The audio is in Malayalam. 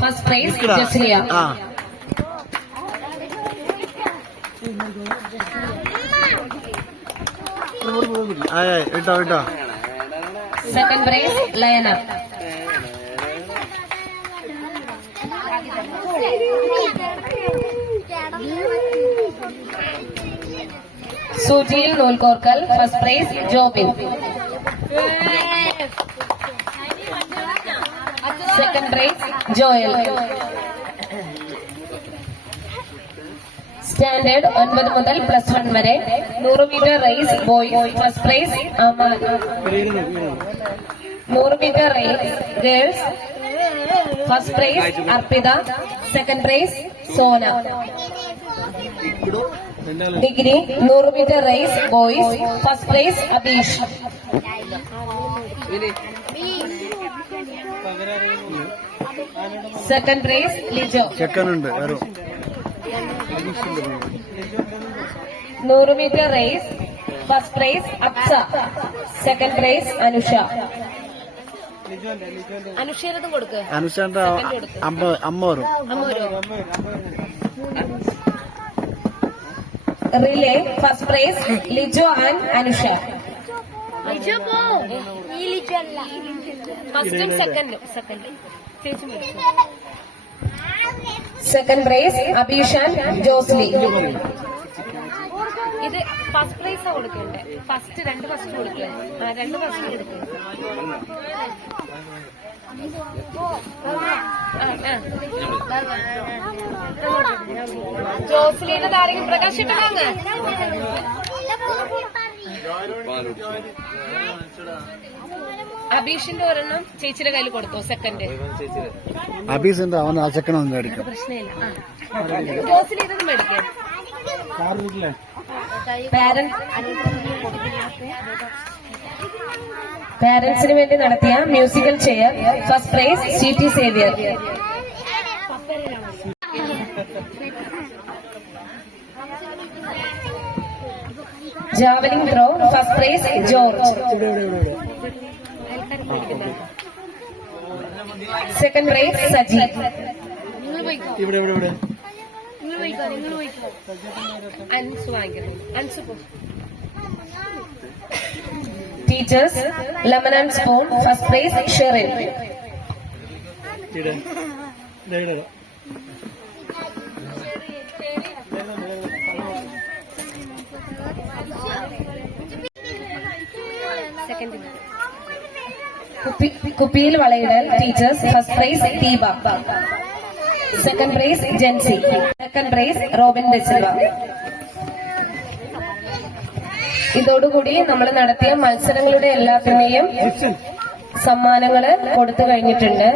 First prize, Jaslia. Second prize, Liana. Sujil Nolkorkal. First prize, Jobin. Second prize, Joel. Standard 9 മുതൽ +1 വരെ 100 metre race boys. First prize Aman. 100 metre race girls. First prize Arpitha. Second prize Sona. Degree 100 metre race boys. First prize Abeesh. Second prize Lijo. 100 metre race. First prize Apsa. Second prize Anusha. അനുഷേരതും കൊടുക്കുക. അനുഷന്റെ അമ്മ വരും. Relay. First prize Lijo and Anusha. ഫസ്റ്റും സെക്കൻഡും. സെക്കൻഡ് പ്രൈസ് അബീഷാൻ ജോസ്ലി. ഇത് ഫസ്റ്റ് പ്രൈസ് കൊടുക്കണ്ടേ? ഫസ്റ്റ് 2 ഫസ്റ്റ് കൊടുക്കേ? 2 ഫസ്റ്റ് കൊടുക്കേ? ജോസ്ലിയുടെ താരകം പ്രകാശിപ്പിക്കാങ്ങ്. അബീഷിന്റെ ഒരെണ്ണം ചേച്ചിയുടെ കയ്യിൽ കൊടുത്തോ? സെക്കൻഡ് അബീഷിന്റെ അവൻ ആ സെക്കൻഡ് മേടിക്കും. പ്രശ്നമില്ല. ജോസ്ലി ഇതൊന്നും മേടിക്കാം. പാരന്റ്സിന് വേണ്ടി നടത്തിയ musical chair. First prize CT Xavier. Javelin throw. First prize George. Second prize Saji. Teachers lemon and spoon. First prize Sherin. കുപ്പിയിൽ വളയിടൽ. Teachers first prize Deepa. Second prize Jency. Second prize Robin DeSilva. ഇതോടുകൂടി നമ്മൾ നടത്തിയ മത്സരങ്ങളുടെ എല്ലാത്തിന്റെയും സമ്മാനങ്ങള് കൊടുത്തു കഴിഞ്ഞിട്ടുണ്ട്.